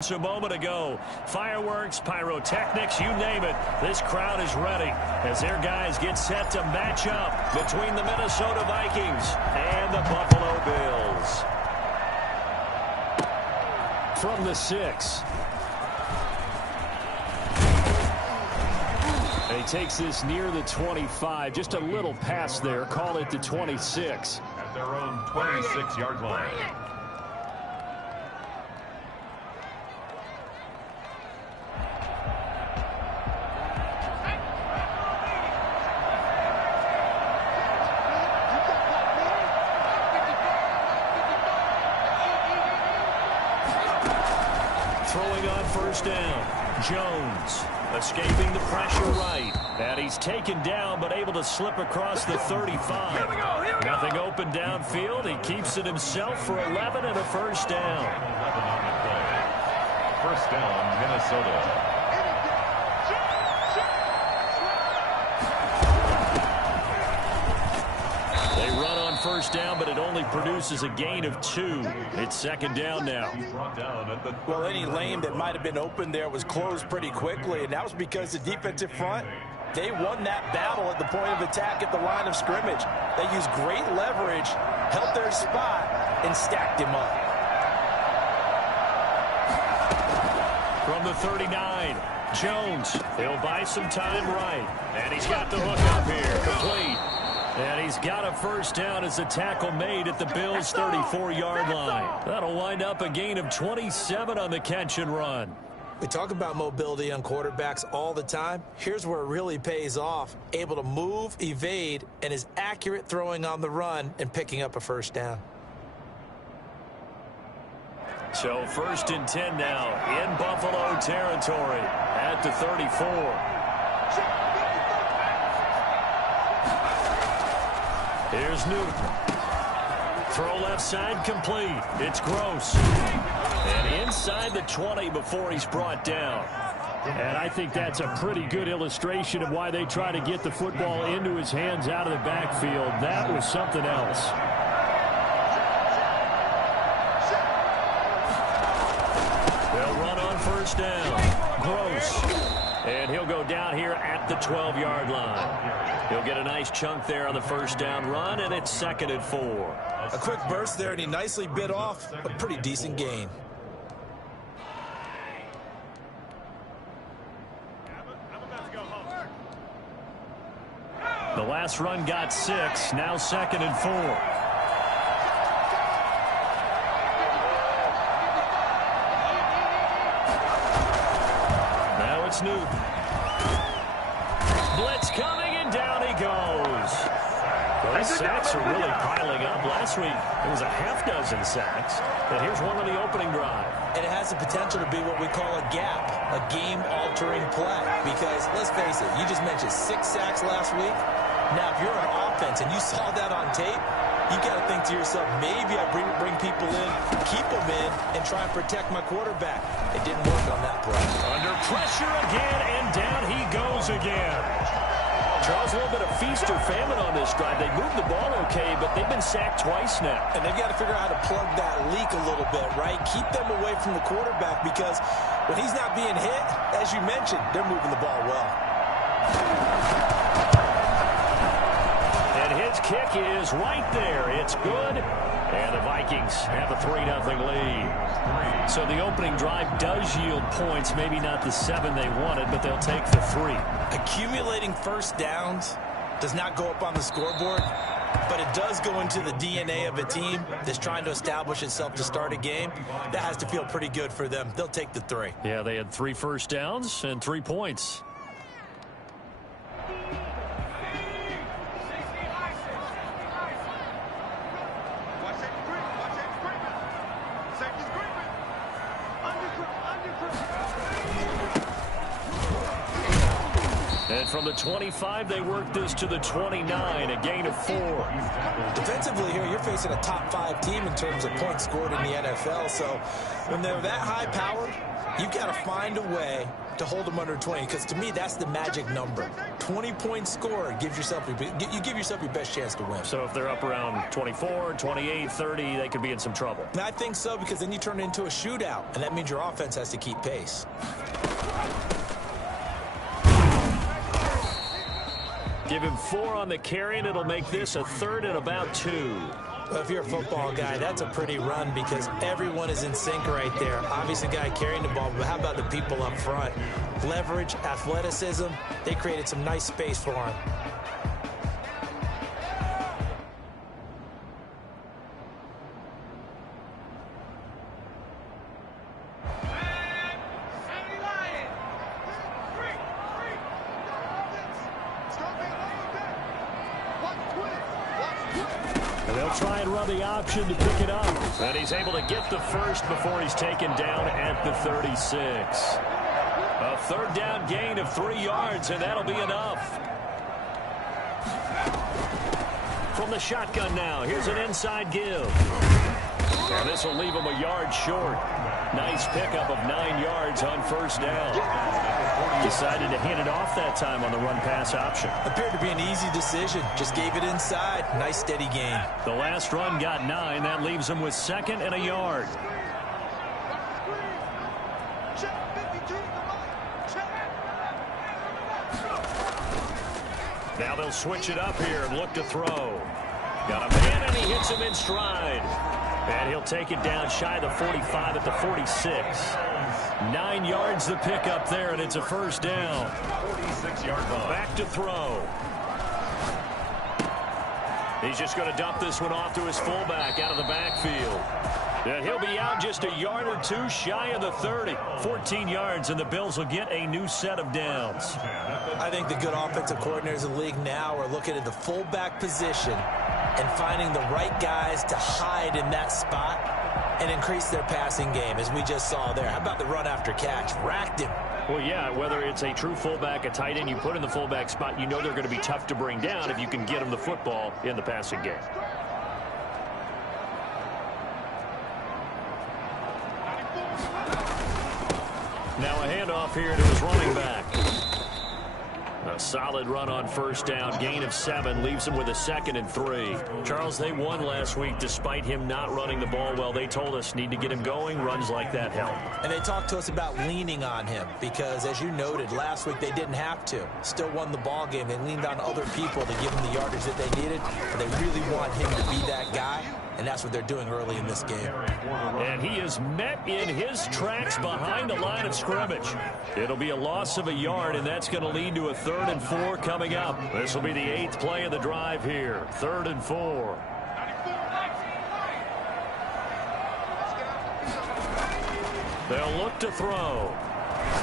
A moment ago, fireworks, pyrotechnics, you name it, this crowd is ready as their guys get set to match up between the Minnesota Vikings and the Buffalo Bills. From the 6. He takes this near the 25, just a little pass there, call it the 26. At their own 26-yard line. Throwing on first down, Jones escaping the pressure right. And he's taken down but able to slip across the 35. Here we go. Nothing open downfield. He keeps it himself for 11 and a first down. 11 on the play. First down, Minnesota. First down, but it only produces a gain of 2. It's second down now. Well, any lane that might have been open there was closed pretty quickly, and that was because the defensive front, they won that battle at the point of attack at the line of scrimmage. They used great leverage, held their spot, and stacked him up. From the 39, Jones. He'll buy some time right. And he's got the hook up here. Complete. And he's got a first down as the tackle made at the Bills' 34-yard line. That'll wind up a gain of 27 on the catch and run. We talk about mobility on quarterbacks all the time. Here's where it really pays off. Able to move, evade, and is accurate throwing on the run and picking up a first down. So first and 10 now in Buffalo territory at the 34. Here's Newton. Throw left side complete. It's Gross. And inside the 20 before he's brought down. And I think that's a pretty good illustration of why they try to get the football into his hands out of the backfield. That was something else. They'll run on first down. Gross. And he'll go down here at the 12-yard line. He'll get a nice chunk there on the first down run, and it's second and 4. A quick burst there, and he nicely bit off a pretty decent gain. The last run got 6, now second and 4. Now it's Newton. Blitz coming, and down he goes. Those sacks are really piling up. Last week, it was a half-dozen sacks. And here's one on the opening drive. And it has the potential to be what we call a gap, a game-altering play. Because, let's face it, you just mentioned 6 sacks last week. Now, if you're on offense and you saw that on tape, you got to think to yourself, maybe I bring people in, keep them in, and try and protect my quarterback. It didn't work on that play. Under pressure again, and down he goes again. Charles, a little bit of feast or famine on this drive. They moved the ball okay, but they've been sacked twice now. And they've got to figure out how to plug that leak a little bit, right? Keep them away from the quarterback because when he's not being hit, as you mentioned, they're moving the ball well. And his kick is right there. It's good. And the Vikings have a 3-0 lead. So the opening drive does yield points. Maybe not the 7 they wanted, but they'll take the 3. Accumulating first downs does not go up on the scoreboard, but it does go into the DNA of a team that's trying to establish itself to start a game. That has to feel pretty good for them. They'll take the 3. Yeah, they had 3 first downs and 3 points. And from the 25, they work this to the 29, a gain of 4. Defensively here, you're facing a top 5 team in terms of points scored in the NFL. So when they're that high-powered, You've got to find a way to hold them under 20, because to me, that's the magic number. 20-point score gives yourself you give yourself your best chance to win. So if they're up around 24, 28, 30, they could be in some trouble. And I think so, because then you turn it into a shootout, and that means your offense has to keep pace. Give him 4 on the carry, and it'll make this a 3rd and about 2. Well, if you're a football guy, that's a pretty run because everyone is in sync right there. Obviously, the guy carrying the ball, but how about the people up front? Leverage, athleticism, they created some nice space for him. They'll try and run the option to pick it up. And he's able to get the first before he's taken down at the 36. A 3rd down gain of 3 yards, and that'll be enough. From the shotgun now, here's an inside give. And this will leave him a yard short. Nice pickup of 9 yards on 1st down. Decided to hand it off that time on the run-pass option. Appeared to be an easy decision. Just gave it inside. Nice steady gain. The last run got 9. That leaves him with 2nd and a yard. Now they'll switch it up here and look to throw. Got a man, and he hits him in stride. And he'll take it down shy of the 45 at the 46. 9 yards the pickup there, and it's a 1st down. 46-yard line. Back to throw. He's just going to dump this one off to his fullback out of the backfield. And he'll be out just a yard or 2 shy of the 30. 14 yards, and the Bills will get a new set of downs. I think the good offensive coordinators in the league now are looking at the fullback position and finding the right guys to hide in that spot and increase their passing game, as we just saw there. How about the run after catch? Racked him. Well, yeah, whether it's a true fullback, a tight end you put in the fullback spot, you know they're going to be tough to bring down if you can get them the football in the passing game. Now a handoff here to his running back. A solid run on 1st down. Gain of 7 leaves him with a 2nd and 3. Charles, they won last week despite him not running the ball well. They told us need to get him going. Runs like that help. And they talked to us about leaning on him because, as you noted, last week they didn't have to. Still won the ball game. They leaned on other people to give him the yardage that they needed. But they really want him to be that guy. And that's what they're doing early in this game. And he is met in his tracks behind the line of scrimmage. It'll be a loss of a yard, and that's going to lead to a 3rd and 4 coming up. This will be the 8th play of the drive here. 3rd and 4. They'll look to throw.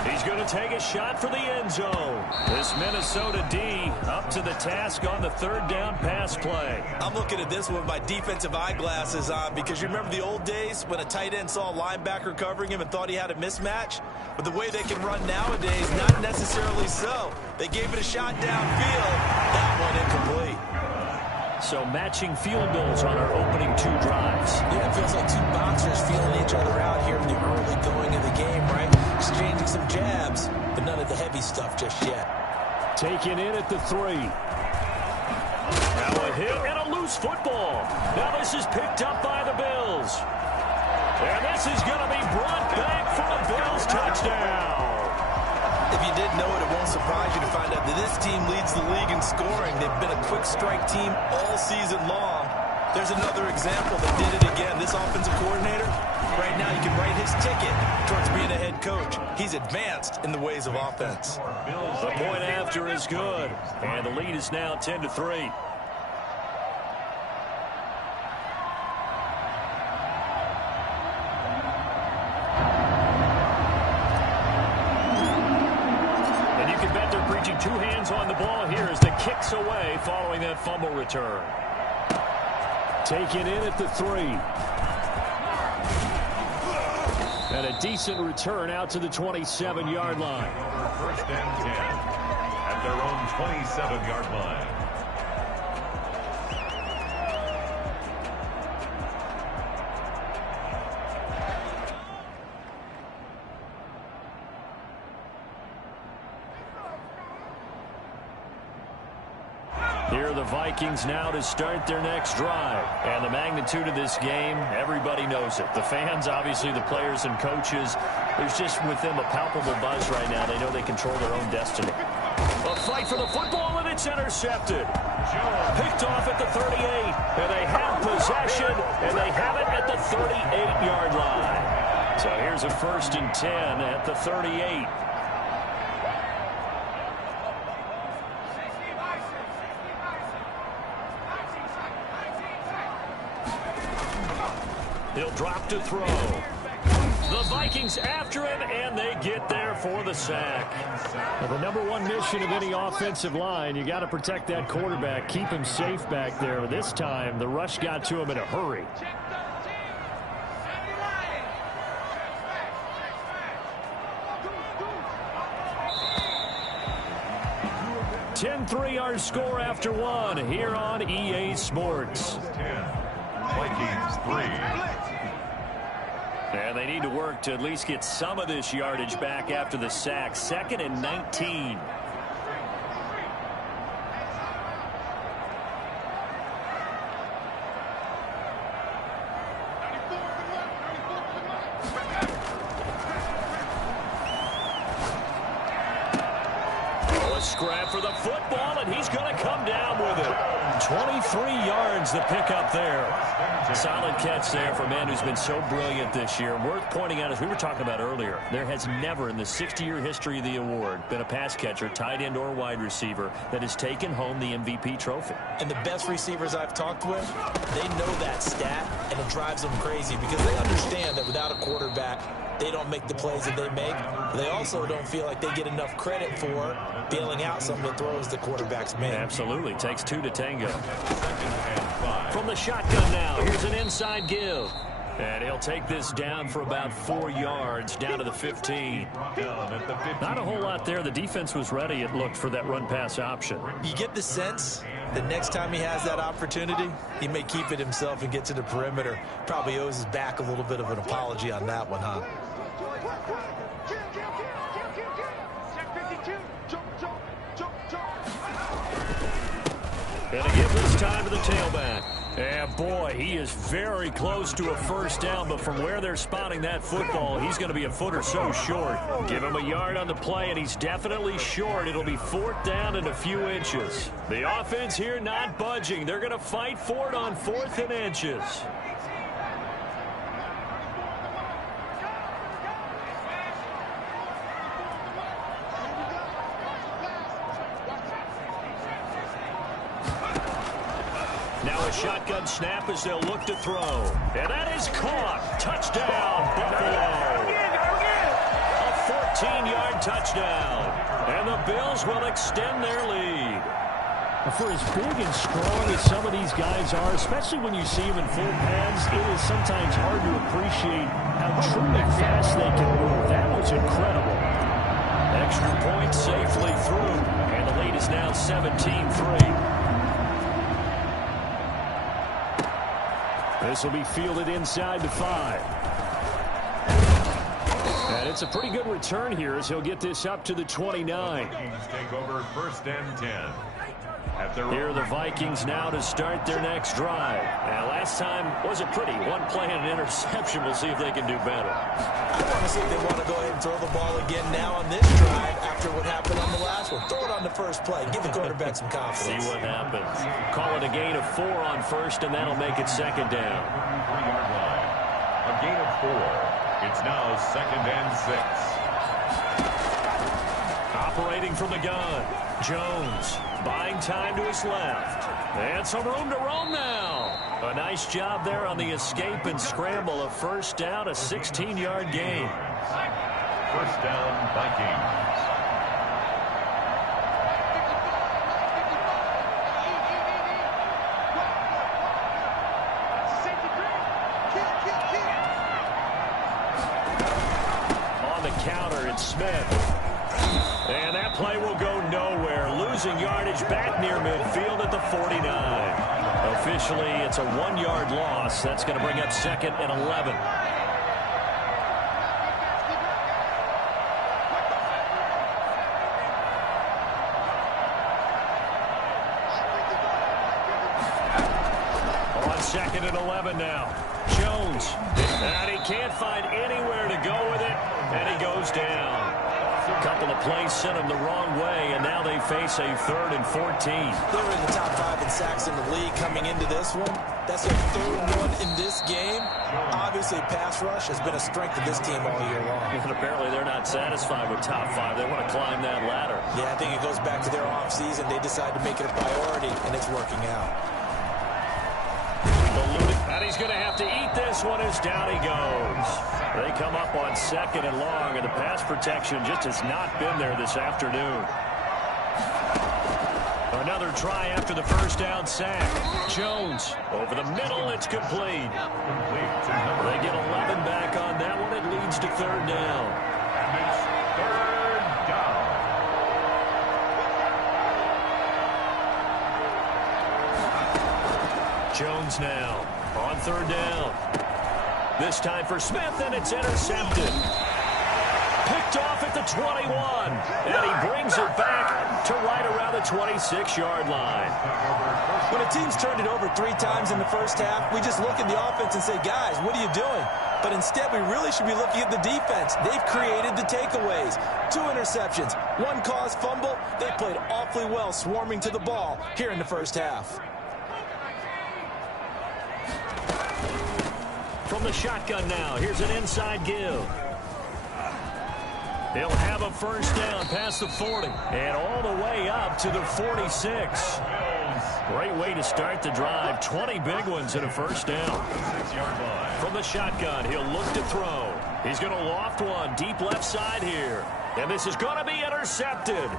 He's going to take a shot for the end zone. This Minnesota D up to the task on the 3rd down pass play. I'm looking at this one with my defensive eyeglasses on because you remember the old days when a tight end saw a linebacker covering him and thought he had a mismatch? But the way they can run nowadays, not necessarily so. They gave it a shot downfield. That one incomplete. So matching field goals on our opening 2 drives. Yeah, it feels like 2 boxers feeling each other out here in the early going of the game, right? Exchanging some jabs, but none of the heavy stuff just yet. Taken in at the 3. Now a hit and a loose football. Now this is picked up by the Bills. And this is going to be brought back for a Bills touchdown. If you didn't know it, it won't surprise you to find out that this team leads the league in scoring. They've been a quick strike team all season long. There's another example. They did it again. This offensive coordinator, right now you can write his ticket towards being a head coach. He's advanced in the ways of offense. The point after is good. And the lead is now 10-3. Two hands on the ball here as the kick's away following that fumble return. Taken in at the 3. And a decent return out to the 27-yard line. 1st and 10 at their own 27-yard line. Here are the Vikings now to start their next drive. And the magnitude of this game, everybody knows it. The fans, obviously the players and coaches, there's just with them a palpable buzz right now. They know they control their own destiny. A fight for the football, and it's intercepted. Picked off at the 38, and they have possession, and they have it at the 38-yard line. So here's a 1st and 10 at the 38. He'll drop to throw. The Vikings after him, and they get there for the sack. Now, the number one mission of any offensive line, you got to protect that quarterback, keep him safe back there. This time, the rush got to him in a hurry. 10-3 our score after one here on EA Sports. 10. Vikings 3. And they need to work to at least get some of this yardage back after the sack. 2nd and 19. Oh, a scrap for the football, and he's going to come down with it. 23 yards the pickup there. Solid catch there for a man who's been so brilliant this year. Worth pointing out, as we were talking about earlier, there has never in the 60-year history of the award been a pass catcher, tight end or wide receiver that has taken home the MVP trophy. And the best receivers I've talked with, they know that stat, and it drives them crazy because they understand that without a quarterback, they don't make the plays that they make. They also don't feel like they get enough credit for bailing out some of the throws the quarterbacks make. Absolutely. Takes two to tango. From the shotgun now, here's an inside give. And he'll take this down for about 4 yards, down to the 15. Not a whole lot there. The defense was ready, it looked, for that run-pass option. You get the sense that next time he has that opportunity, he may keep it himself and get to the perimeter. Probably owes his back a little bit of an apology on that one, huh? And a give this time to the tailback. And boy, he is very close to a first down, but from where they're spotting that football, he's going to be a foot or so short. Give him a yard on the play, and he's definitely short. It'll be 4th down and a few inches. The offense here not budging. They're going to fight for it on 4th and inches. Now a shotgun snap as they'll look to throw. And that is caught. Touchdown, Buffalo. A 14-yard touchdown. And the Bills will extend their lead. For as big and strong as some of these guys are, especially when you see them in full pads, it is sometimes hard to appreciate how truly fast they can move. That was incredible. Extra point safely through. And the lead is now 17-3. This will be fielded inside the 5. And it's a pretty good return here as he'll get this up to the 29. Take over 1st and 10. Here are the Vikings now to start their next drive. Now, last time wasn't pretty. One play and an interception. We'll see if they can do better. I want to see if they want to go ahead and throw the ball again now on this drive after what happened on the last one. Throw it on the first play. Give the quarterback some confidence. See what happens. Call it a gain of 4 on 1st, and that'll make it 2nd down. 3-yard line. A gain of 4. It's now 2nd and 6. Operating from the gun. Jones buying time to his left. And some room to roam now. A nice job there on the escape and scramble. A 1st down, a 16-yard gain. 1st down, Vikings. On the counter, it's Smith. And that play will go nowhere. Losing yardage back near midfield at the 49. Officially, it's a 1-yard loss. That's going to bring up 2nd and 11. 2nd and 11 now. Jones. And he can't find anywhere to go with it. And he goes down. A couple of plays sent him the wrong way, and now they face a 3rd and 14. They're in the top 5 in sacks in the league coming into this one. That's their 3rd one in this game. Obviously, pass rush has been a strength of this team all year long. And apparently they're not satisfied with top 5. They want to climb that ladder. Yeah, I think it goes back to their offseason. They decide to make it a priority, and it's working out. And he's going to have to eat this one as down he goes. They come up on 2nd and long, and the pass protection just has not been there this afternoon. Another try after the first down sack. Jones over the middle. It's complete. They get 11 back on that one. It leads to 3rd down. And it's 3rd down. Jones now on 3rd down. This time for Smith, and it's intercepted. Picked off at the 21, and he brings it back to right around the 26-yard line. When a team's turned it over 3 times in the first half, we just look at the offense and say, guys, what are you doing? But instead, we really should be looking at the defense. They've created the takeaways. 2 interceptions, 1 caused fumble. They played awfully well swarming to the ball here in the first half. From the shotgun now, here's an inside give. He'll have a first down past the 40 and all the way up to the 46. Great way to start the drive. 20 big ones and a first down. From the shotgun, he'll look to throw. He's going to loft one deep left side here. And this is going to be intercepted.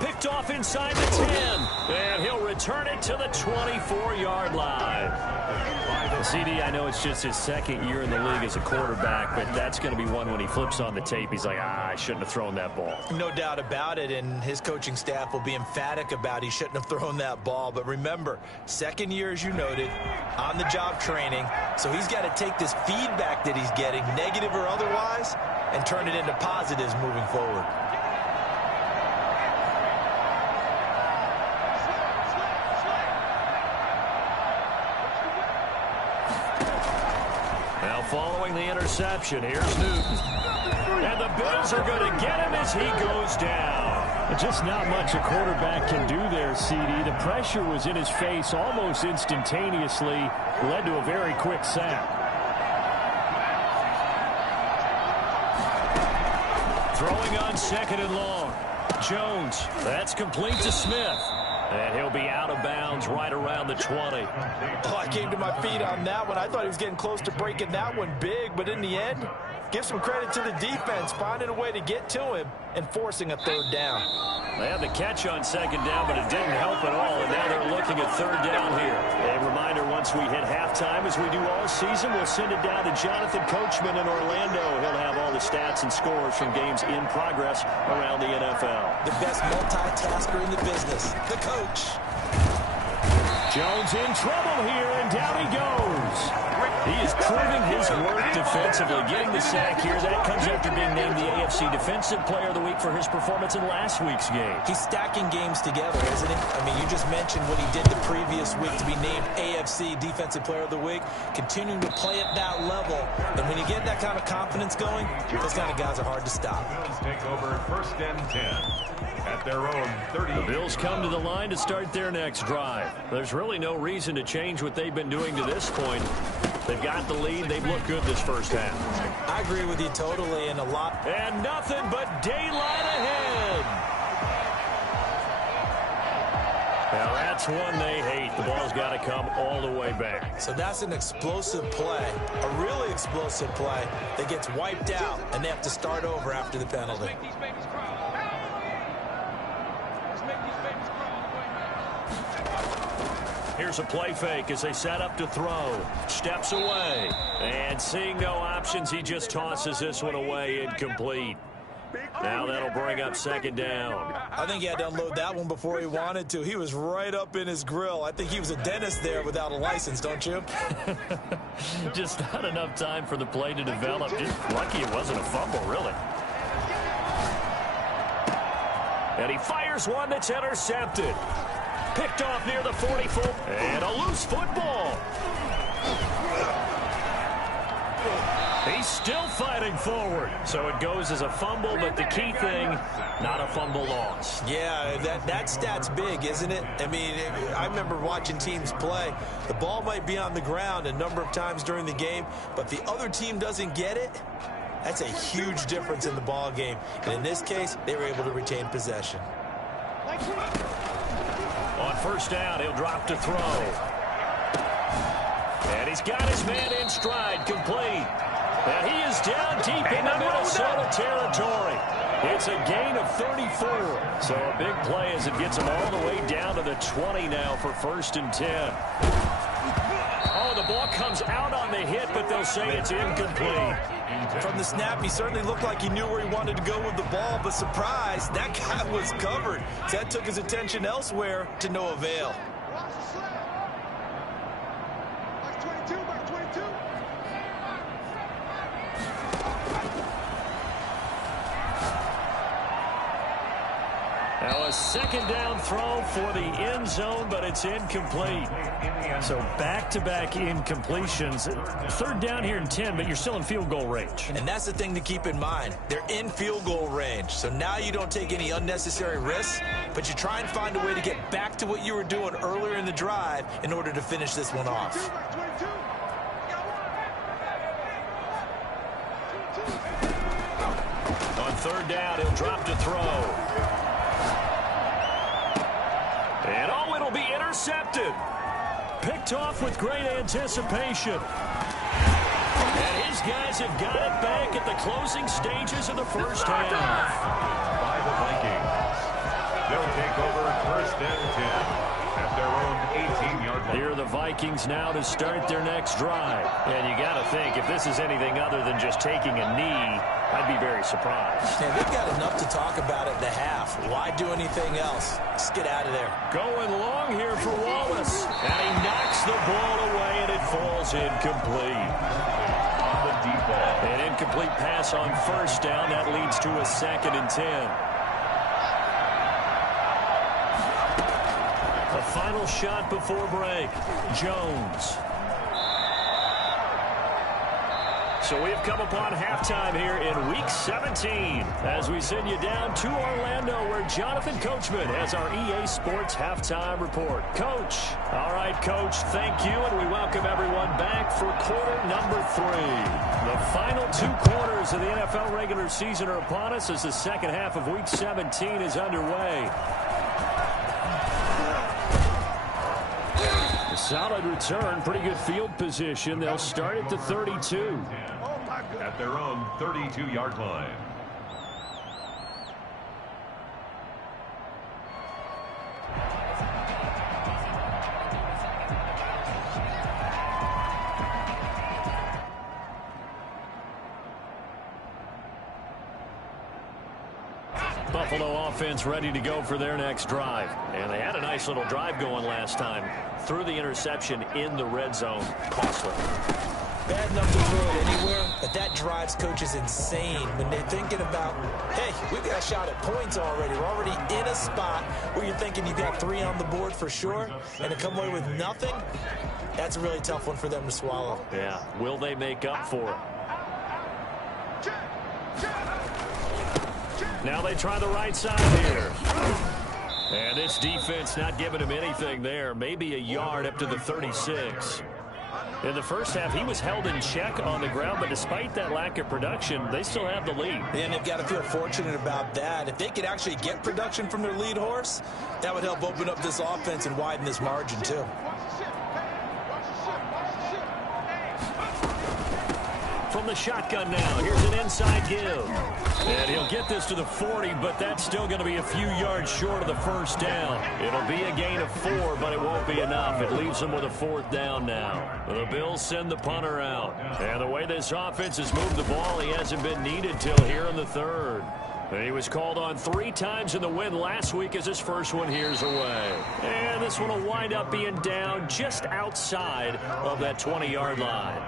Picked off inside the 10. And he'll return it to the 24-yard line. CD, I know it's just his 2nd year in the league as a quarterback, but that's going to be one when he flips on the tape. He's like, I shouldn't have thrown that ball. No doubt about it, and his coaching staff will be emphatic about he shouldn't have thrown that ball. But remember, 2nd year, as you noted, on-the-job training, so he's got to take this feedback that he's getting, negative or otherwise, and turn it into positives moving forward. Following the interception, here's Newton. And the Bills are going to get him as he goes down. Just not much a quarterback can do there, CD. The pressure was in his face almost instantaneously, led to a very quick sack. Throwing on 2nd and long. Jones, that's complete to Smith. And he'll be out of bounds right around the 20. Oh, I came to my feet on that one. I thought he was getting close to breaking that one big, but in the end, give some credit to the defense, finding a way to get to him and forcing a 3rd down. They had the catch on 2nd down, but it didn't help at all, and now they're looking at 3rd down here. A reminder, once we hit halftime, as we do all season, we'll send it down to Jonathan Coachman in Orlando. He'll have all the stats and scores from games in progress around the NFL. The best multitasker in the business, the coach. Jones in trouble here, and down he goes. He is proving his worth defensively, getting the sack here. That comes after being named the AFC Defensive Player of the Week for his performance in last week's game. He's stacking games together, isn't he? I mean, you just mentioned what he did the previous week to be named AFC Defensive Player of the Week, continuing to play at that level. And when you get that kind of confidence going, those kind of guys are hard to stop. Bills take over 1st and 10. At their own 30. The Bills come to the line to start their next drive. There's really no reason to change what they've been doing to this point. They've got the lead. They've looked good this first half. I agree with you totally, and a lot. And nothing but daylight ahead. Now that's one they hate. The ball's got to come all the way back. So that's an explosive play, a really explosive play that gets wiped out, and they have to start over after the penalty. Here's a play fake as they set up to throw. Steps away. And seeing no options, he just tosses this one away incomplete. Now that'll bring up 2nd down. I think he had to unload that one before he wanted to. He was right up in his grill. I think he was a dentist there without a license, don't you? Just not enough time for the play to develop. Just lucky it wasn't a fumble, really. And he fires one that's intercepted. Picked off near the 44. And a loose football. He's still fighting forward. So it goes as a fumble, but the key thing, not a fumble loss. Yeah, that stat's big, isn't it? I mean, I remember watching teams play. The ball might be on the ground a number of times during the game, but the other team doesn't get it. That's a huge difference in the ball game. And in this case, they were able to retain possession. On first down, he'll drop to throw. And he's got his man in stride, complete. And he is down deep into Minnesota territory. It's a gain of 34. So a big play as it gets him all the way down to the 20 now for 1st and 10. Oh, the ball comes out on the hit, but they'll say it's incomplete. From the snap, he certainly looked like he knew where he wanted to go with the ball, but surprise, that guy was covered. So that took his attention elsewhere to no avail. Now a second down throw for the end zone, but it's incomplete. So back-to-back incompletions. 3rd down here in 10, but you're still in field goal range. And that's the thing to keep in mind. They're in field goal range. So now you don't take any unnecessary risks, but you try and find a way to get back to what you were doing earlier in the drive in order to finish this one off. On 3rd down, he'll drop to throw. And oh, it'll be intercepted. Picked off with great anticipation. And his guys have got it back at the closing stages of the first half. By the Vikings. They'll take over 1st and 10 at their own 18-yard line. Here are the Vikings now to start their next drive. And you got to think, if this is anything other than just taking a knee, I'd be very surprised. Yeah, they've got enough to talk about at the half. Why do anything else? Just get out of there. Going long here for Wallace. And he knocks the ball away, and it falls incomplete. On the deep ball. An incomplete pass on 1st down. That leads to a 2nd and 10. The final shot before break. Jones. So we have come upon halftime here in Week 17 as we send you down to Orlando where Jonathan Coachman has our EA Sports Halftime Report. Coach. All right, Coach, thank you, and we welcome everyone back for quarter number 3. The final 2 quarters of the NFL regular season are upon us as the second half of Week 17 is underway. A solid return, pretty good field position. They'll start at the 32. At their own 32-yard line. Buffalo offense ready to go for their next drive. And they had a nice little drive going last time. Threw the interception in the red zone. Costly. Bad enough to throw it anywhere, but that drives coaches insane when they're thinking about, hey, we've got a shot at points already. We're already in a spot where you're thinking you got 3 on the board for sure, and to come away with nothing, that's a really tough one for them to swallow. Yeah, will they make up for it? Now they try the right side here. And this defense not giving him anything there. Maybe a yard up to the 36. In the first half, he was held in check on the ground, but despite that lack of production, they still have the lead. And they've got to feel fortunate about that. If they could actually get production from their lead horse, that would help open up this offense and widen this margin, too. From the shotgun now, here's an inside give. And he'll get this to the 40, but that's still going to be a few yards short of the first down. It'll be a gain of 4, but it won't be enough. It leaves them with a 4th down now. The Bills send the punter out. And the way this offense has moved the ball, he hasn't been needed till here in the 3rd. And he was called on 3 times in the win last week as his first one here's away. And this one will wind up being down just outside of that 20-yard line.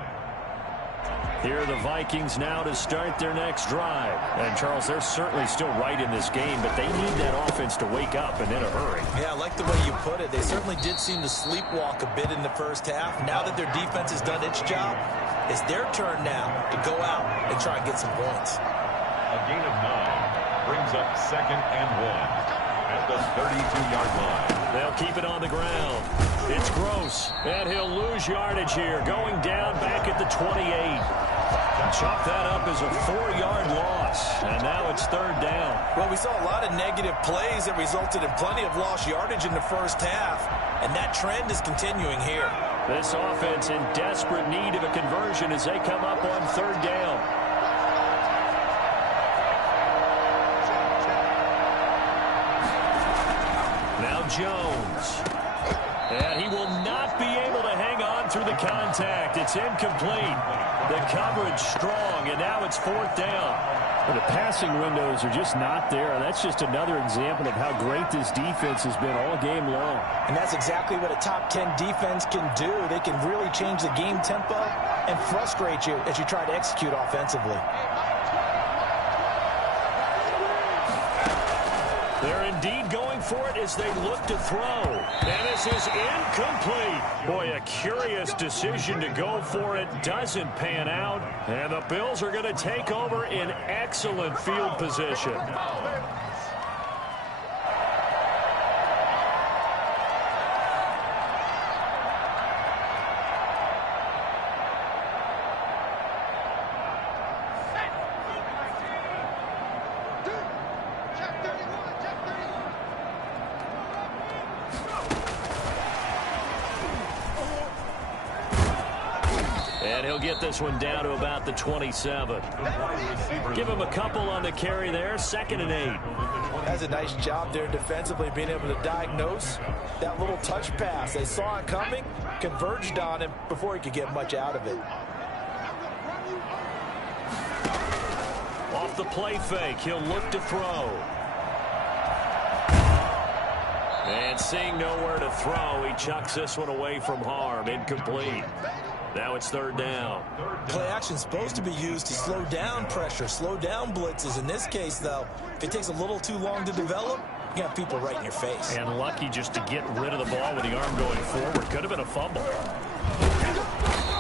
Here are the Vikings now to start their next drive. And, Charles, they're certainly still right in this game, but they need that offense to wake up and in a hurry. Yeah, I like the way you put it. They certainly did seem to sleepwalk a bit in the first half. Now that their defense has done its job, it's their turn now to go out and try and get some points. A gain of 9 brings up 2nd and 1 at the 32-yard line. They'll keep it on the ground. It's Gross, and he'll lose yardage here, going down back at the 28. Chop that up as a 4-yard loss, and now it's 3rd down. Well, we saw a lot of negative plays that resulted in plenty of lost yardage in the first half, and that trend is continuing here. This offense in desperate need of a conversion as they come up on 3rd down. Now Jones. And he will not be able to hang on through the contact. It's incomplete. The coverage strong, and now it's 4th down. Well, the passing windows are just not there. That's just another example of how great this defense has been all game long. And that's exactly what a top 10 defense can do. They can really change the game tempo and frustrate you as you try to execute offensively. They're indeed going for it as they look to throw. And this is incomplete. Boy, a curious decision to go for it. Doesn't pan out. And the Bills are going to take over in excellent field position. And he'll get this one down to about the 27. Give him a couple on the carry there. 2nd and 8. That's a nice job there defensively, being able to diagnose that little touch pass. They saw it coming, converged on him before he could get much out of it. Off the play fake, he'll look to throw. And seeing nowhere to throw, he chucks this one away from harm. Incomplete. Now it's 3rd down. Play action is supposed to be used to slow down pressure, slow down blitzes. In this case, though, if it takes a little too long to develop, you got people right in your face. And lucky just to get rid of the ball with the arm going forward. Could have been a fumble.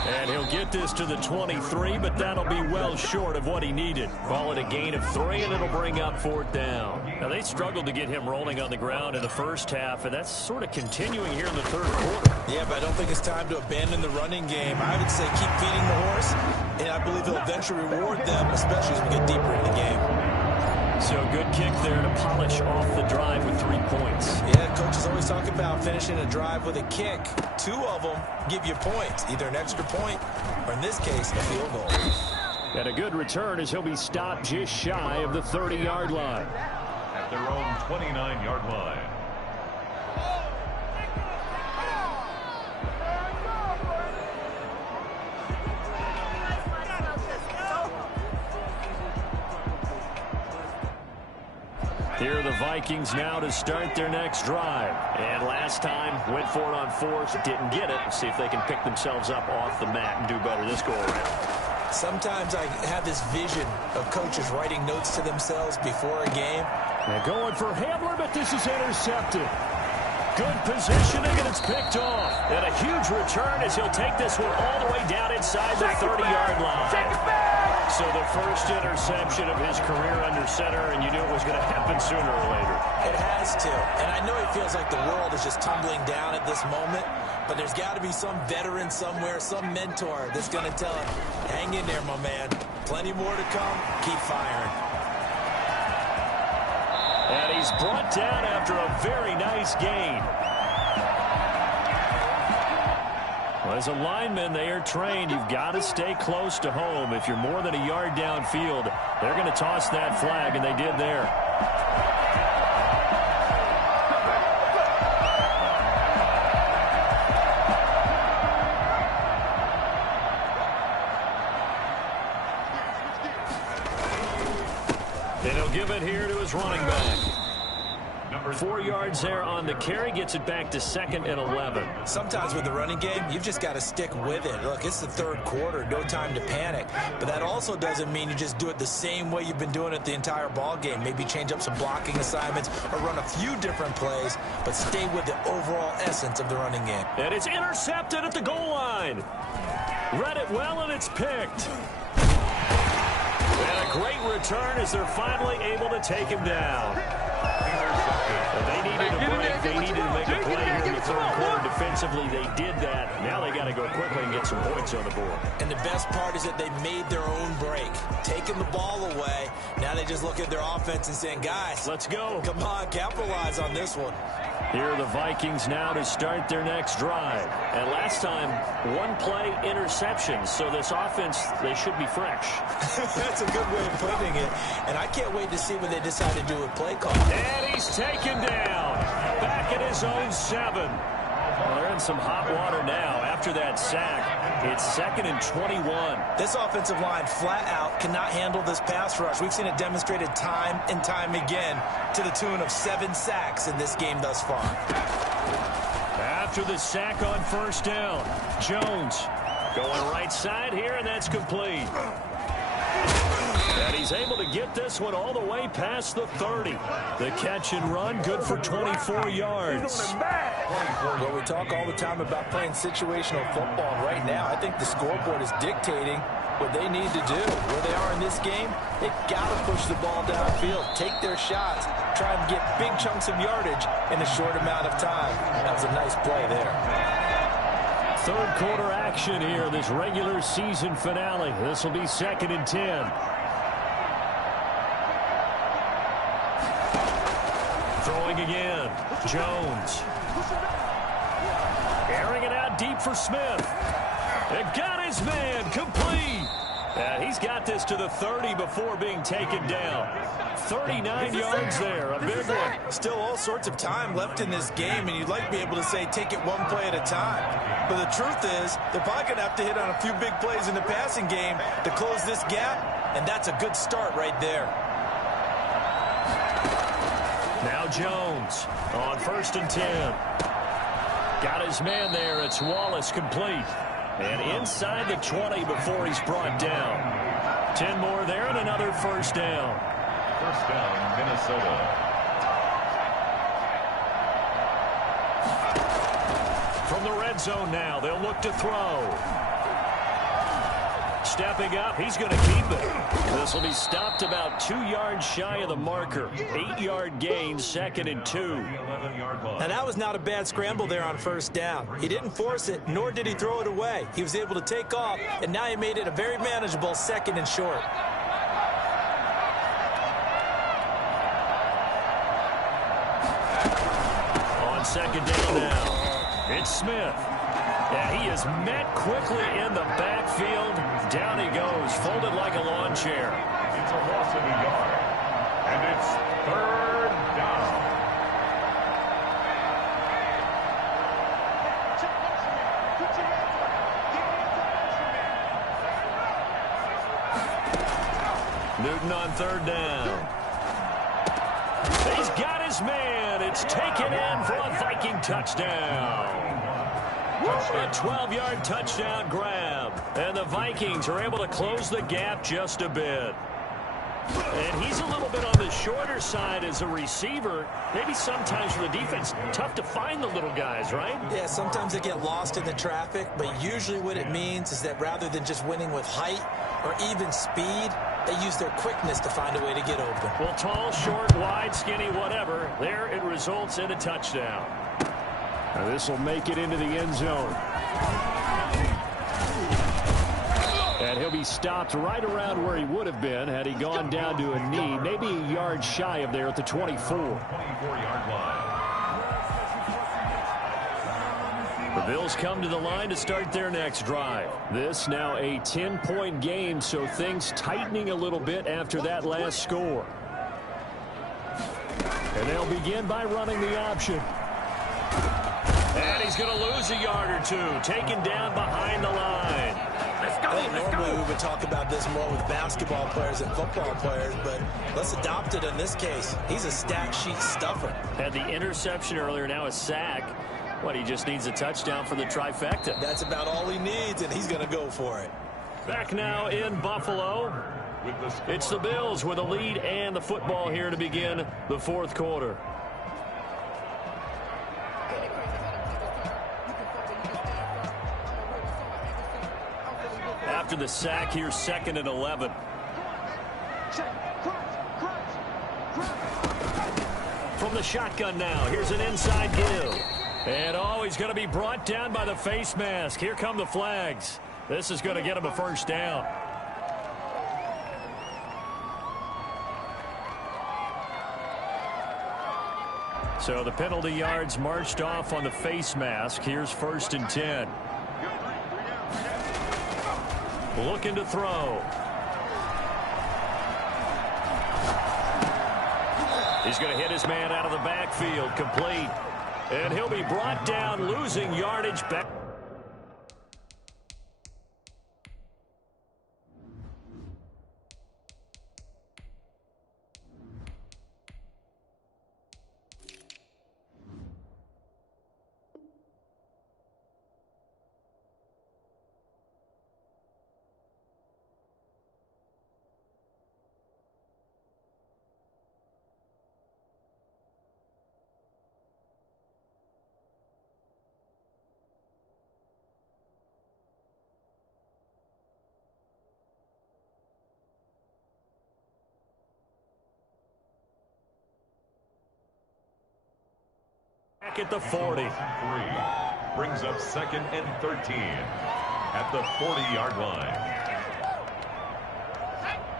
And he'll get this to the 23, but that'll be well short of what he needed. Call it a gain of 3, and it'll bring up 4th down. Now, they struggled to get him rolling on the ground in the first half, and that's sort of continuing here in the 3rd quarter. Yeah, but I don't think it's time to abandon the running game. I would say keep feeding the horse, and I believe he'll eventually reward them, especially as we get deeper in the game. So good kick there to polish off the drive with 3 points. Yeah, coaches always talk about finishing a drive with a kick. 2 of them give you points, either an extra point or, in this case, a field goal. And a good return as he'll be stopped just shy of the 30-yard line. At their own 29-yard line. Here are the Vikings now to start their next drive. And last time, went for it on 4th, didn't get it. See if they can pick themselves up off the mat and do better this go-around. Sometimes I have this vision of coaches writing notes to themselves before a game. They're going for Hamler, but this is intercepted. Good positioning, and it's picked off. And a huge return as he'll take this one all the way down inside the 30-yard line. Take it back! So the first interception of his career under center, and you knew it was going to happen sooner or later. It has to. And I know it feels like the world is just tumbling down at this moment, but there's got to be some veteran somewhere, some mentor that's going to tell him, hang in there, my man. Plenty more to come. Keep firing. And he's brought down after a very nice gain. Well, as a lineman, they are trained. You've got to stay close to home. If you're more than a yard downfield, they're going to toss that flag, and they did there. And he'll give it here to his running back. 4 yards there on the carry, gets it back to 2nd and 11. Sometimes with the running game, you've just got to stick with it. Look, it's the 3rd quarter, no time to panic. But that also doesn't mean you just do it the same way you've been doing it the entire ball game. Maybe change up some blocking assignments or run a few different plays, but stay with the overall essence of the running game. And it's intercepted at the goal line. Read it well, and it's picked. And a great return as they're finally able to take him down. And they needed a break. They needed to make a play here in the 3rd quarter. Defensively, they did that. Now they got to go quickly and get some points on the board. And the best part is that they made their own break, taking the ball away. Now they just look at their offense and saying, guys, let's go. Come on, capitalize on this one. Here are the Vikings now to start their next drive. And last time, 1-play interception. So this offense, they should be fresh. That's a good way of putting it. And I can't wait to see what they decide to do with play call. And he's taken down. Back at his own 7. Well, they're in some hot water now. After that sack, it's 2nd and 21. This offensive line flat out cannot handle this pass rush. We've seen it demonstrated time and time again to the tune of 7 sacks in this game thus far. After the sack on 1st down, Jones going right side here, and that's complete. And he's able to get this one all the way past the 30. The catch and run, good for 24 yards. Well, we talk all the time about playing situational football. Right now, I think the scoreboard is dictating what they need to do. Where they are in this game, they've got to push the ball downfield, take their shots, try and get big chunks of yardage in a short amount of time. That was a nice play there. 3rd quarter action here, this regular season finale. This will be 2nd and 10. Throwing again, Jones. Airing it out deep for Smith. It got his man, complete. And he's got this to the 30 before being taken down. 39 yards there, a big one. Still all sorts of time left in this game, and you'd like to be able to say take it 1 play at a time. But the truth is, they're probably going to have to hit on a few big plays in the passing game to close this gap, and that's a good start right there. Now Jones on 1st and 10. Got his man there. It's Wallace, complete. And inside the 20 before he's brought down. 10 more there and another 1st down. 1st down, Minnesota. From the red zone now, they'll look to throw. Stepping up, he's going to keep it. This will be stopped about 2 yards shy of the marker. 8-yard gain, 2nd and 2. Now that was not a bad scramble there on 1st down. He didn't force it, nor did he throw it away. He was able to take off, and now he made it a very manageable 2nd and short. On 2nd down now, it's Smith. And he is met quickly in the backfield. Down he goes, folded like a lawn chair. It's a loss of a yard. And it's 3rd down. Newton on 3rd down. He's got his man. It's taken in for a Viking touchdown. A 12-yard touchdown grab. And the Vikings are able to close the gap just a bit. And he's a little bit on the shorter side as a receiver. Maybe sometimes for the defense, tough to find the little guys, right? Yeah, sometimes they get lost in the traffic, but usually what it means is that rather than just winning with height or even speed, they use their quickness to find a way to get open. Well, tall, short, wide, skinny, whatever, there it results in a touchdown. Now this will make it into the end zone. And he'll be stopped right around where he would have been had he gone down to a knee, maybe a yard shy of there at the 24. 24-yard line. The Bills come to the line to start their next drive. This now a 10-point game, so things tightening a little bit after that last score. And they'll begin by running the option. And he's going to lose a yard or two, taken down behind the line. I think normally we would talk about this more with basketball players and football players, but let's adopt it in this case. He's a stat sheet stuffer. Had the interception earlier, now a sack. What, he just needs a touchdown for the trifecta. That's about all he needs, and he's going to go for it. Back now in Buffalo. It's the Bills with a lead and the football here to begin the fourth quarter. After the sack, here's 2nd and 11. From the shotgun now, here's an inside give. And oh, he's going to be brought down by the face mask. Here come the flags. This is going to get him a first down. So the penalty yards marched off on the face mask. Here's 1st and 10. Looking to throw. He's going to hit his man out of the backfield. Complete. And he'll be brought down, losing yardage back. Back at the 40. Brings up 2nd and 13 at the 40-yard line.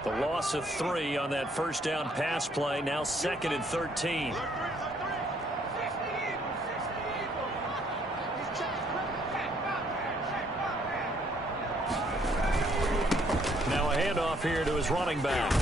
The loss of 3 on that first down pass play. Now 2nd and 13. Now a handoff here to his running back.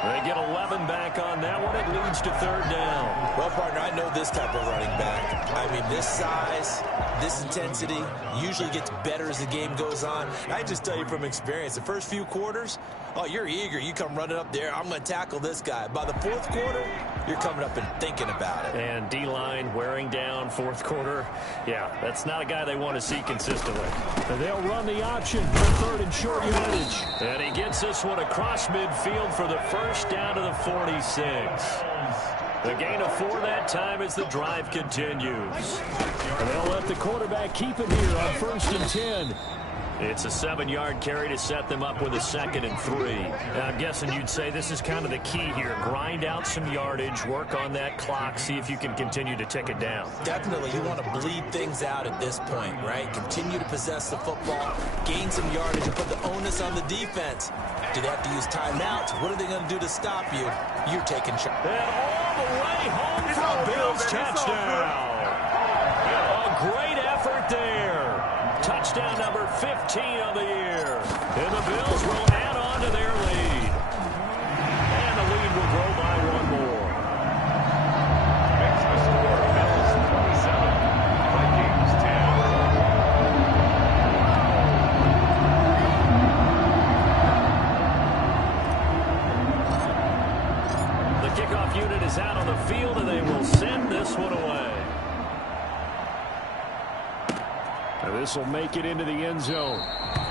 They get 11 back on that one. It leads to 3rd down. Well, partner, I know this type of running back. I mean, this size, this intensity usually gets better as the game goes on. I just tell you from experience, the first few quarters, oh, you're eager. You come running up there. I'm going to tackle this guy. By the 4th quarter, you're coming up and thinking about it. And D-line wearing down 4th quarter. Yeah, that's not a guy they want to see consistently. And they'll run the option for 3rd and short yardage. And he gets this one across midfield for the first down to the 46. The gain of 4 that time as the drive continues. And they'll let the quarterback keep it here on 1st and 10. It's a 7-yard carry to set them up with a 2nd and 3. And I'm guessing you'd say this is kind of the key here. Grind out some yardage, work on that clock, see if you can continue to tick it down. Definitely. You want to bleed things out at this point, right? Continue to possess the football, gain some yardage, and put the onus on the defense. Do they have to use timeouts? What are they going to do to stop you? You're taking shots. And all the way home for a Bills touchdown. A great effort there. Touchdown number 15 on the year. And the Bills will add on to their lead. And the lead will grow by 1 more. Makes the score Bills 27, Vikings 10. The kickoff unit is out on the field, and they will send this one away. This will make it into the end zone.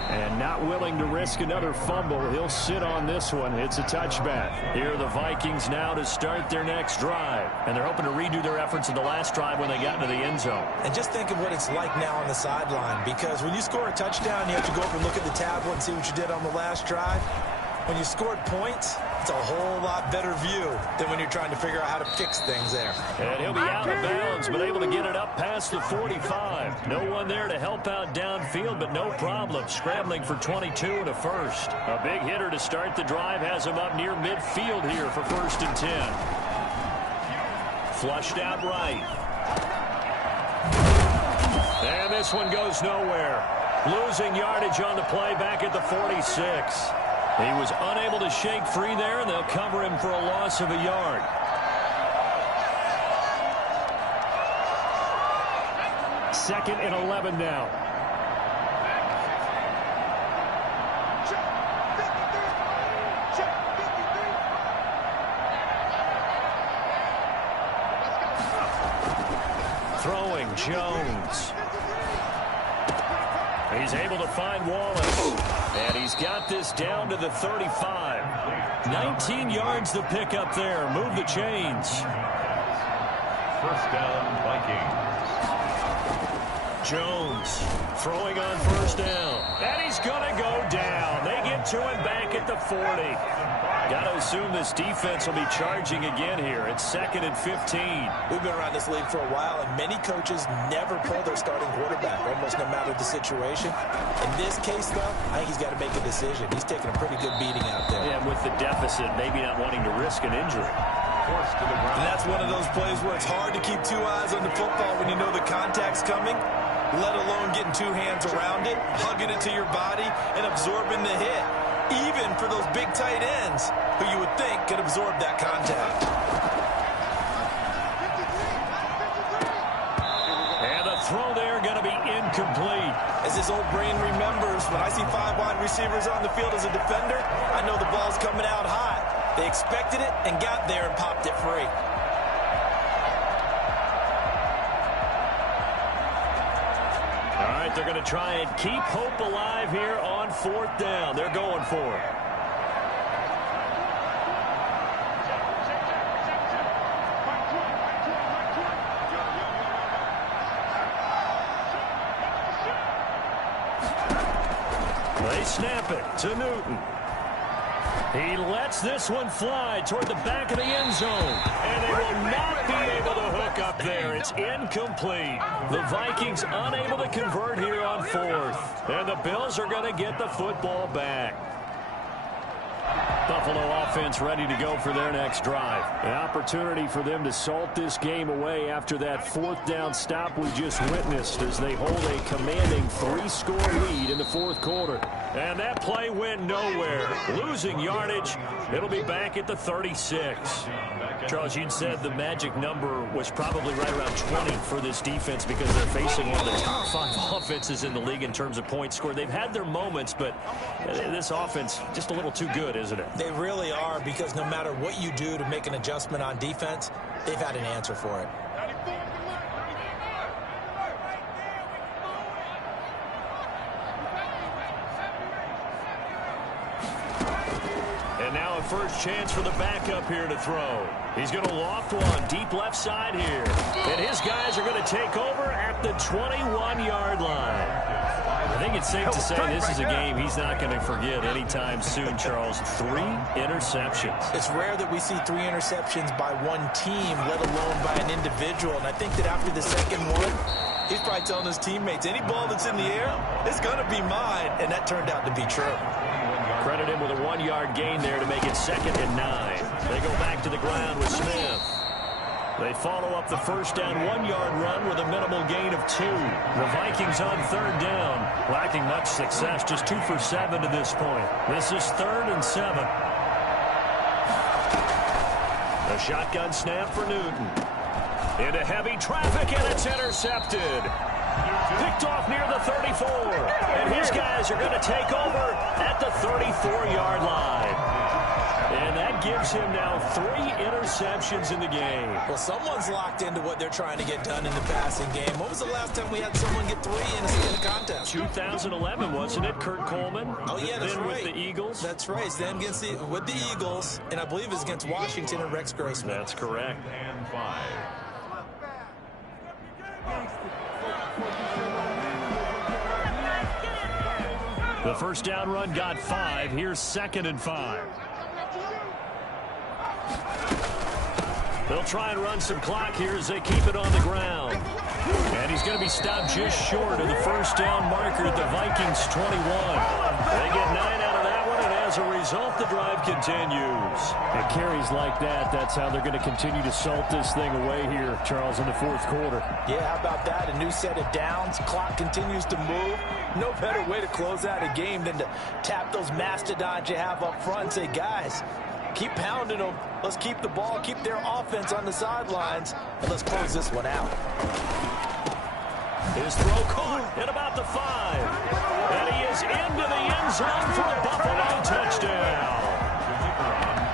And not willing to risk another fumble, he'll sit on this one. It's a touchback. Here are the Vikings now to start their next drive. And they're hoping to redo their efforts in the last drive when they got into the end zone. And just think of what it's like now on the sideline, because when you score a touchdown, you have to go up and look at the tablet and see what you did on the last drive. When you scored points, it's a whole lot better view than when you're trying to figure out how to fix things there. And he'll be out of bounds, but able to get it up past the 45. No one there to help out downfield, but no problem. Scrambling for 22 and a first. A big hitter to start the drive has him up near midfield here for 1st and 10. Flushed out right. And this one goes nowhere. Losing yardage on the play back at the 46. He was unable to shake free there, and they'll cover him for a loss of a yard. Second and 11 now. Throwing Jones. He's able to find Wallace. And he's got this down to the 35. 19 yards to pick up there. Move the chains. First down, Vikings. Jones throwing on first down. And he's going to go down. They get to him back at the 40. Got to assume this defense will be charging again here. It's 2nd and 15. We've been around this league for a while, and many coaches never pull their starting quarterback, almost no matter the situation. In this case, though, I think he's got to make a decision. He's taking a pretty good beating out there. Yeah, with the deficit, maybe not wanting to risk an injury. Forced to the ground. And that's one of those plays where it's hard to keep two eyes on the football when you know the contact's coming, let alone getting two hands around it, hugging it to your body, and absorbing the hit. Even for those big tight ends who you would think could absorb that contact. And the throw there going to be incomplete. As his old brain remembers, when I see 5 wide receivers on the field as a defender, I know the ball's coming out hot. They expected it and got there and popped it free. All right, they're going to try and keep hope alive here on 4th down. They're going for it. They snap it to Newton. He lets this one fly toward the back of the end zone. And they will not be able to hook up there. It's incomplete. The Vikings unable to convert here on 4th. And the Bills are going to get the football back. Buffalo offense ready to go for their next drive. An opportunity for them to salt this game away after that 4th down stop we just witnessed as they hold a commanding 3-score lead in the 4th quarter. And that play went nowhere. Losing yardage. It'll be back at the 36. Charles, you said the magic number was probably right around 20 for this defense because they're facing one of the top 5 offenses in the league in terms of points scored. They've had their moments, but this offense just a little too good, isn't it? They really are, because no matter what you do to make an adjustment on defense, they've had an answer for it. And now a first chance for the backup here to throw. He's going to loft one deep left side here. And his guys are going to take over at the 21-yard line. I think it's safe to say this is a game he's not going to forget anytime soon, Charles. 3 interceptions. It's rare that we see 3 interceptions by one team, let alone by an individual. And I think that after the second one, he's probably telling his teammates, any ball that's in the air, it's going to be mine. And that turned out to be true. Credit him with a 1-yard gain there to make it 2nd and 9. They go back to the ground with Smith. They follow up the first down 1-yard run with a minimal gain of 2. The Vikings on 3rd down, lacking much success, just 2 for 7 to this point. This is 3rd and 7. A shotgun snap for Newton. Into heavy traffic, and it's intercepted. Picked off near the 34. And his guys are going to take over at the 34-yard line. And that gives him now 3 interceptions in the game. Well, someone's locked into what they're trying to get done in the passing game. When was the last time we had someone get 3 in a contest? 2011, wasn't it? Kurt Coleman. Oh, yeah, that's then right. with the Eagles. That's right. Then against with the Eagles, and I believe it's against Washington and Rex Grossman. That's correct. And 5. The first down run got 5. Here's 2nd and 5. They'll try and run some clock here as they keep it on the ground. And he's going to be stopped just short of the first down marker at the Vikings 21. They get 9 out of that one, and as a result, the drive continues. It carries like that. That's how they're going to continue to salt this thing away here, Charles, in the 4th quarter. Yeah, how about that? A new set of downs. Clock continues to move. No better way to close out a game than to tap those mastodons you have up front and say, guys, keep pounding them. Let's keep the ball, keep their offense on the sidelines, and let's close this one out. His throw caught at about the 5. And he is into the end zone for a Buffalo touchdown.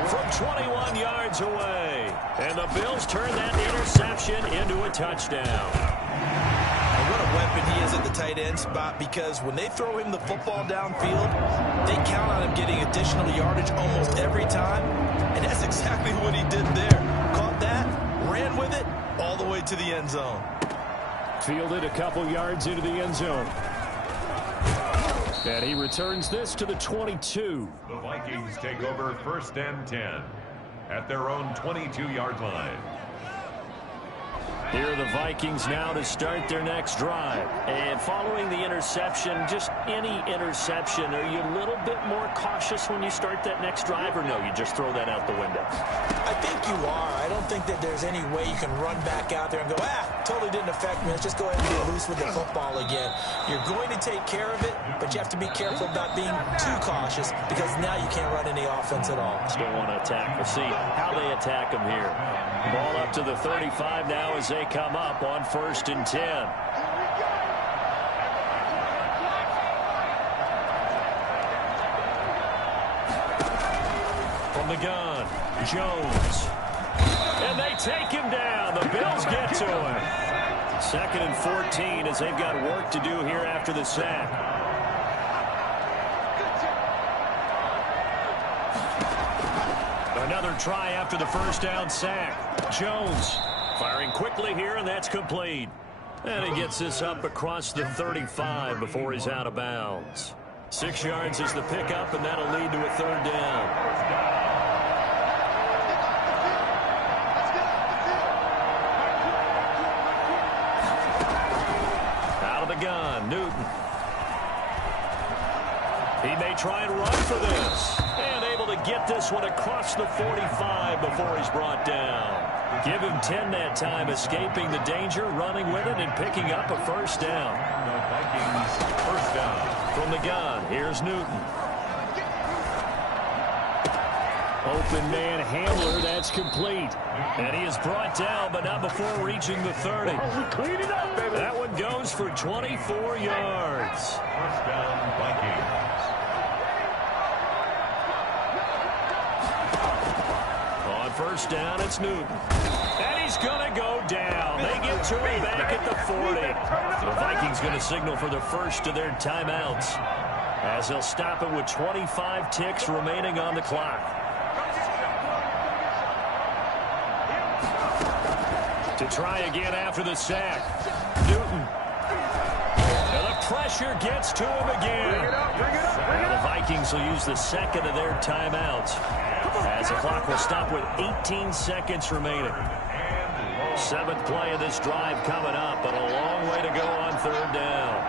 From 21 yards away. And the Bills turn that interception into a touchdown. And what a weapon he is at the tight end spot, because when they throw him the football downfield, they count on him getting additional yardage almost every time. And that's exactly what he did there. Caught that, ran with it, all the way to the end zone. Fielded a couple yards into the end zone. And he returns this to the 22. The Vikings take over 1st and 10 at their own 22-yard line. Here are the Vikings now to start their next drive. And following the interception, just any interception, are you a little bit more cautious when you start that next drive, or no, you just throw that out the window? I think you are. I don't think that there's any way you can run back out there and go, totally didn't affect me. Let's just go ahead and get loose with the football again. You're going to take care of it, but you have to be careful about being too cautious, because now you can't run any offense at all. Still want to attack. We'll see how they attack them here. Ball up to the 35 now as they come up on 1st and 10. From the gun, Jones. And they take him down. The Bills get to him. 2nd and 14 as they've got work to do here after the sack. Another try after the first down sack. Jones firing quickly here, and that's complete. And he gets this up across the 35 before he's out of bounds. 6 yards is the pickup, and that'll lead to a 3rd down. Out of the gun, Newton. He may try and run for this. And able to get this one across the 45 before he's brought down. Give him 10 that time, escaping the danger, running with it, and picking up a 1st down. The Vikings 1st down. From the gun, here's Newton. Open man handler, that's complete. And he is brought down, but not before reaching the 30. Clean it up, baby. That one goes for 24 yards. 1st down, Vikings. On 1st down, it's Newton. And he's going to go down. They get to him back at the 40. The Vikings going to signal for the first of their timeouts, as they'll stop it with 25 ticks remaining on the clock. To try again after the sack. Newton. And the pressure gets to him again. And the Vikings will use the 2nd of their timeouts, as the clock will stop with 18 seconds remaining. 7th play of this drive coming up, but a long way to go on 3rd down.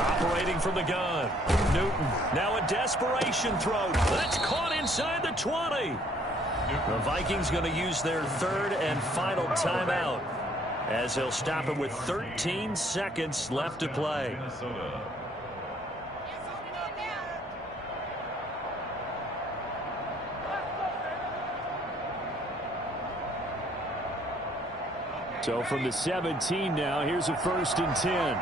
Operating from the gun, Newton. Now a desperation throw. That's caught inside the 20. The Vikings going to use their 3rd and final timeout, as they'll stop it with 13 seconds left to play. So from the 17 now, here's a 1st and 10.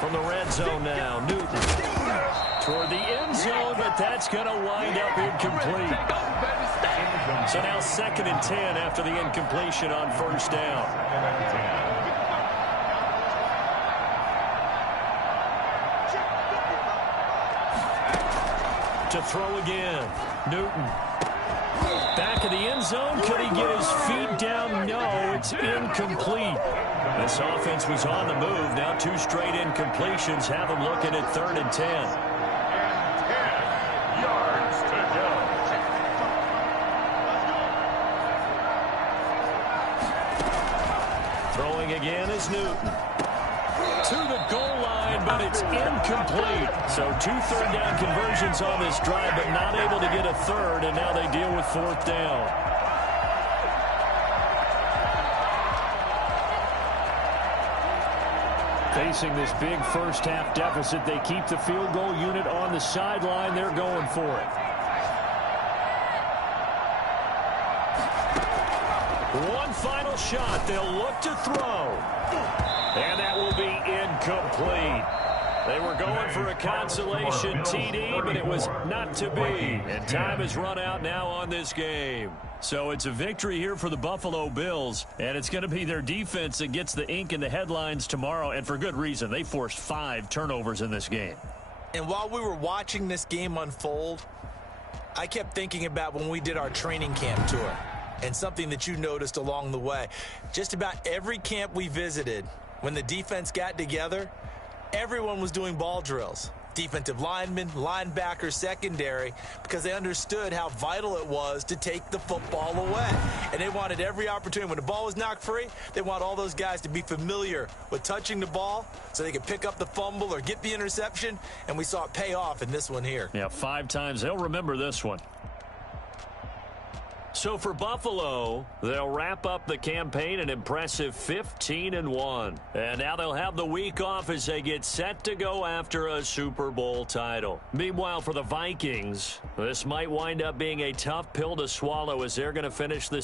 From the red zone now, Newton toward the end zone, but that's going to wind up incomplete. So now 2nd and 10 after the incompletion on 1st down. To throw again, Newton. Back of the end zone, could he get his feet down? No, it's incomplete. This offense was on the move. Now 2 straight incompletions have them looking at 3rd and 10. And 10 yards to go. Throwing again is Newton. To the goal line, but it's incomplete. So 2 third down conversions on this drive, but not able to get a 3rd, and now they deal with 4th down. Facing this big first-half deficit, they keep the field goal unit on the sideline. They're going for it. One final shot. They'll look to throw. And that will be incomplete. They were going for a consolation TD, but it was not to be. And time has run out now on this game. So it's a victory here for the Buffalo Bills, and it's going to be their defense that gets the ink in the headlines tomorrow, and for good reason. They forced 5 turnovers in this game. And while we were watching this game unfold, I kept thinking about when we did our training camp tour and something that you noticed along the way. Just about every camp we visited, when the defense got together, everyone was doing ball drills. Defensive linemen, linebackers, secondary, because they understood how vital it was to take the football away. And they wanted every opportunity. When the ball was knocked free, they want all those guys to be familiar with touching the ball so they could pick up the fumble or get the interception. And we saw it pay off in this one here. Yeah, 5 times. They'll remember this one. So for Buffalo, they'll wrap up the campaign an impressive 15-1. And now they'll have the week off as they get set to go after a Super Bowl title. Meanwhile, for the Vikings, this might wind up being a tough pill to swallow as they're going to finish this